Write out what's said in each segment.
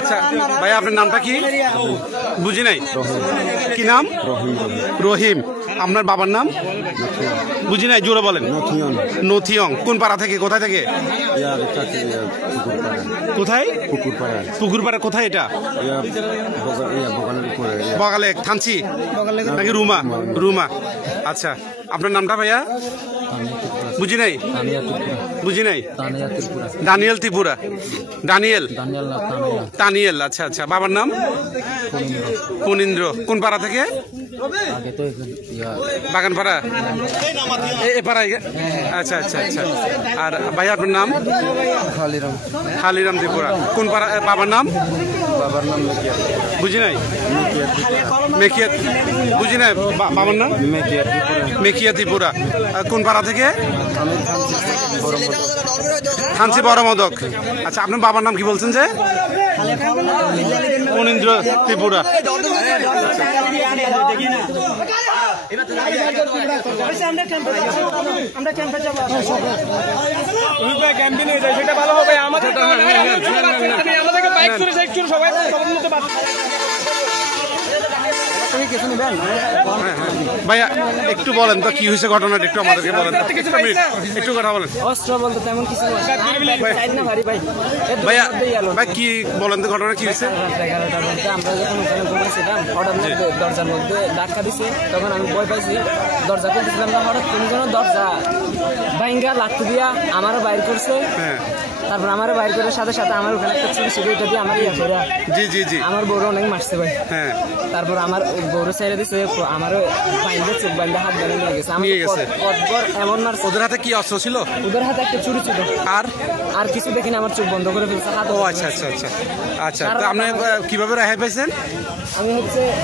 আচ্ছা ভাই, আপনার নামটা কি? বুঝি নাই। কি নাম? রহিম। আপনার বাবার নাম? বুঝি নাই, জোরে বলেন। নথিয়ং। কোন পাড়া থেকে? কোথায় থেকে? কোথায়? পুকুরপাড়া। কোথায় এটা? বগালে থানচি নাকি রুমা? রুমা। আচ্ছা, আপনার নামটা ভাইয়া? বুঝি নাই। বুঝি নাই। দানিয়েল ত্রিপুরা। দানিয়েল। আচ্ছা আচ্ছা, বাবার নাম? ফণীন্দ্র। কোন পাড়া থেকে? বাগানপাড়া। এ পাড়ায়? আচ্ছা আচ্ছা আচ্ছা। আর ভাই আপনার নাম? খালিরাম ত্রিপুরা। কোন পাড়া? বাবার নাম? বুঝি নাই। মেকিয়া। বুঝি নাই, বাবার নাম? মেকিয়া ত্রিপুরা। কোন পাড়া থেকে? থানচি বড় মদক। আচ্ছা, আপনার বাবার নাম কি বলছেন যে? ফণীন্দ্র ত্রিপুরা। ভাইয়া একটু বলেন তো কি হয়েছে ঘটনাটা, একটু আমাদেরকে বলেন। একটু কথা বলেন। অস্ত্র বলতে তেমন কিছু ভাইয়া ভাই কি বলেন তো ঘটনা কি হয়েছে? আমরা যখন ওখানে ঘুমাইছিলাম, হঠাৎ দরজার মধ্যে ধাক্কা দিছে, তখন আমি ভয় পাইছি, দরজা খুলতেছিলাম না, হঠাৎ কোন যেন দরজা ভাঙ্গা লাঠি দিয়া আমারও বাইর করছে। তারপর আমার বাইর করার সাথে সাথে আমার ওখানে একটা ছবি ছিল, এটা দিয়ে আমার আমার বউর অনেক মারছে ভাই। তারপর আমার বউর ছেড়ে দিছে, আমারও বাইন্দে চোখ বাইন্দে হাত বাইরে নিয়ে গেছে। এমন মারছে। ওদের হাতে কি অস্ত্র ছিল? ওদের হাতে একটা চুরি ছিল। আর কিছু দেখি না, আমার চোখ বন্ধ করে ফেলছে হাত। ও আচ্ছা আচ্ছা আচ্ছা আচ্ছা। তো আপনি কিভাবে রেহাই পাইছেন? আমি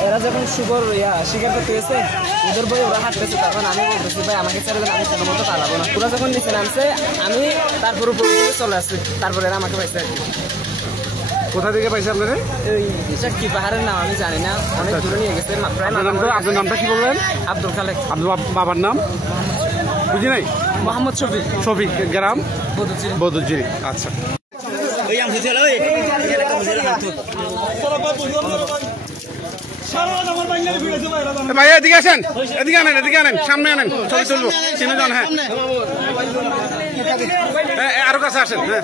এরা যখন শুভর শিকার করতে গেছে, ওদের বই ওরা হাত পেয়েছে, তখন আমি বলতেছি ভাই আমাকে ছেড়ে দেন, আমি কোনো মতো পালাবো না। ওরা যখন নিচে নামছে, আমি তারপর উপর দিকে চলে আসছি, তারপরে এরা আমাকে পাইছে। কোথা থেকে পাইছে আপনাদের? এটা কি পাহাড়ের নাম আমি জানি না, অনেক দূরে নিয়ে গেছে। আপনার নামটা কি বলবেন? আব্দুল খালেক। আপনার বাবার নাম? বুঝি নাই। মোহাম্মদ শফিক। শফিক। গ্রাম? বদুজিরি। আচ্ছা। ভাইয়া এদিকে আসেন, এদিকে আনেন, এদিকে আনেন, সামনে আনেন, ছবি তুলবো। চিনে যান। হ্যাঁ, আরো কাছে আসেন। হ্যাঁ।